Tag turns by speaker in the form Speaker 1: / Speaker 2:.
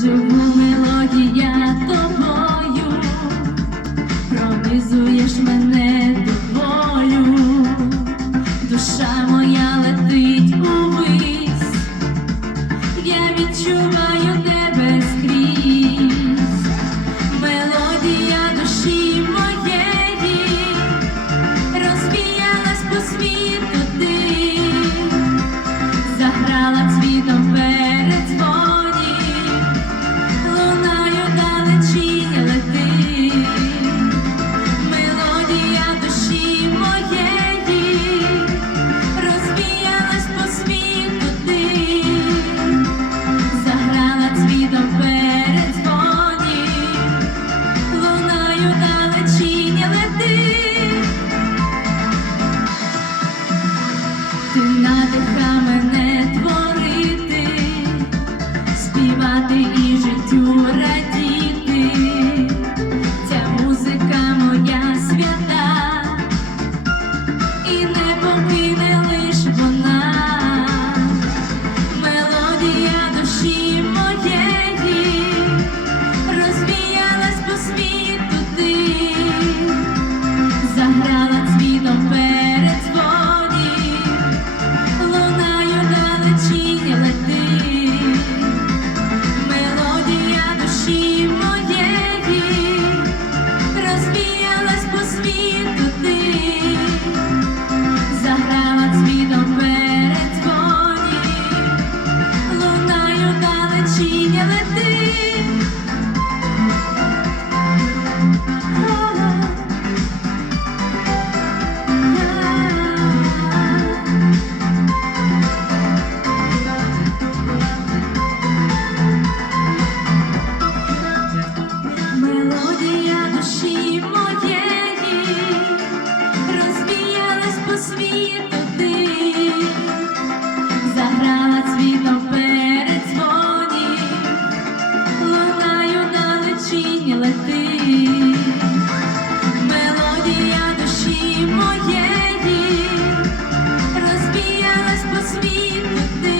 Speaker 1: живу мелодія тобою, пронизуєш мене тобою, душа моя летить у вир. be with you.